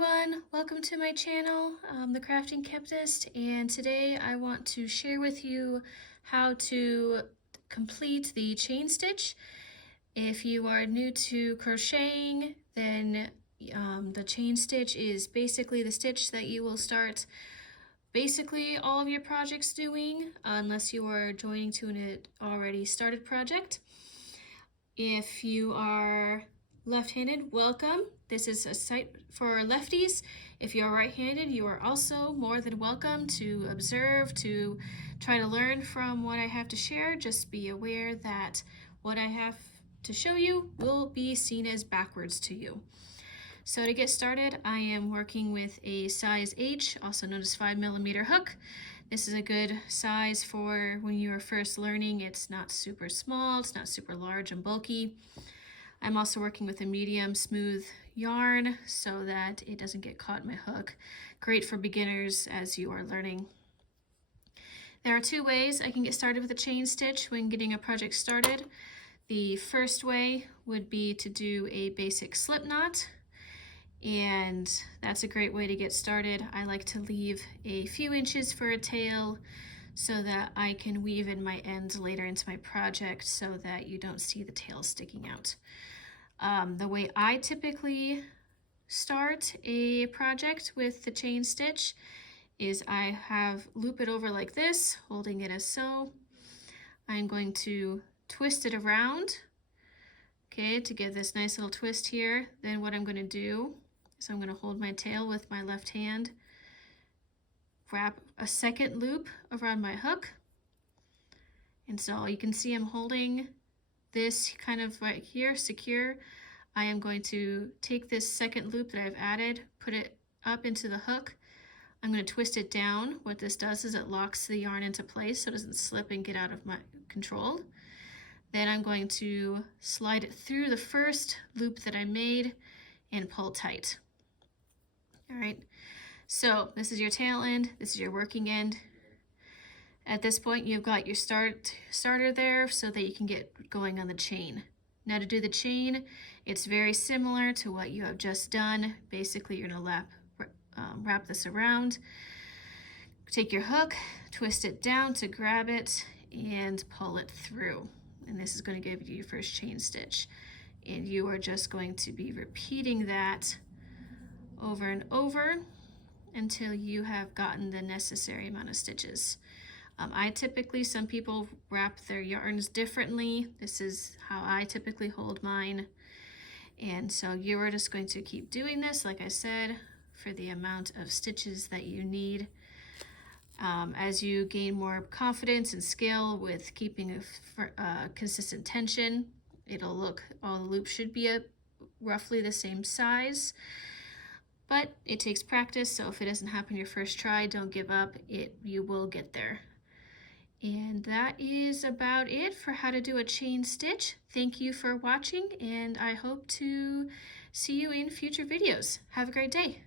everyone, welcome to my channel, The Crafting Kemptist, and today I want to share with you how to complete the chain stitch. If you are new to crocheting, then the chain stitch is basically the stitch that you will start basically all of your projects doing, unless you are joining to an already started project. If you are left-handed, welcome. This is a site for lefties. If you're right-handed, you are also more than welcome to observe, to try to learn from what I have to share. Just be aware that what I have to show you will be seen as backwards to you. So to get started, I am working with a size H, also known as 5mm hook. This is a good size for when you are first learning. It's not super small, it's not super large and bulky. I'm also working with a medium smooth yarn so that it doesn't get caught in my hook. Great for beginners as you are learning. There are two ways I can get started with a chain stitch when getting a project started. The first way would be to do a basic slip knot, and that's a great way to get started. I like to leave a few inches for a tail so that I can weave in my ends later into my project so that you don't see the tail sticking out. The way I typically start a project with the chain stitch is I loop it over like this, holding it as so. I'm going to twist it around, okay, to get this nice little twist here. Then what I'm going to do is I'm going to hold my tail with my left hand, wrap a second loop around my hook, and so you can see I'm holding this kind of right here secure. I am going to take this second loop that I've added, put it up into the hook. I'm going to twist it down. What this does is it locks the yarn into place so it doesn't slip and get out of my control. Then I'm going to slide it through the first loop that I made and pull tight. All right, so this is your tail end, this is your working end. At this point, you've got your starter there so that you can get going on the chain. Now to do the chain, it's very similar to what you have just done. Basically, you're gonna wrap this around, take your hook, twist it down to grab it, and pull it through. And this is going to give you your first chain stitch. And you are just going to be repeating that over and over until you have gotten the necessary amount of stitches. Some people wrap their yarns differently. This is how I typically hold mine. And so you are just going to keep doing this, like I said, for the amount of stitches that you need. As you gain more confidence and skill with keeping a consistent tension, all the loops should be roughly the same size. But it takes practice, so if it doesn't happen your first try, don't give up. You will get there. And that is about it for how to do a chain stitch. Thank you for watching, and I hope to see you in future videos. Have a great day.